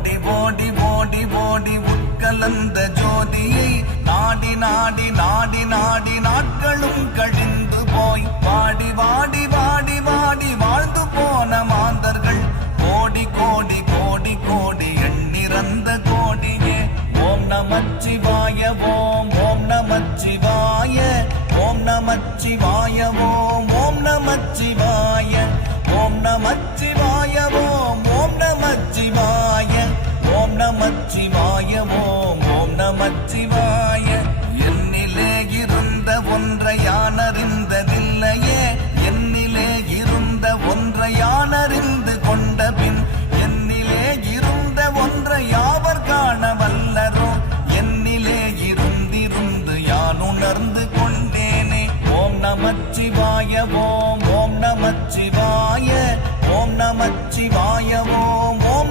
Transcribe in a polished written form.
ஓடி ஓடி ஓடி ஓடி உட்கலந்த ஜோதியை நாடி நாடி நாடி நாடி நாட்களும் கழிந்து போய் வாடி வாடி வாடி வாடி வாழ்ந்து போன மாந்தர்கள் கோடி கோடி கோடி கோடி எண்ணிறந்த கோடியே. ஓம் நமச்சிவாய ஓம் ஓம் நமச்சிவாய ஓம் நமச்சிவாய ஓம் ஓம் நமச்சிவாய ஓம் நமச்சிவாய ஓம் ஓம் நமச்சிவாய ஓம் நமச்சிவாய ஓம் ஓம் நமச்சிவாய.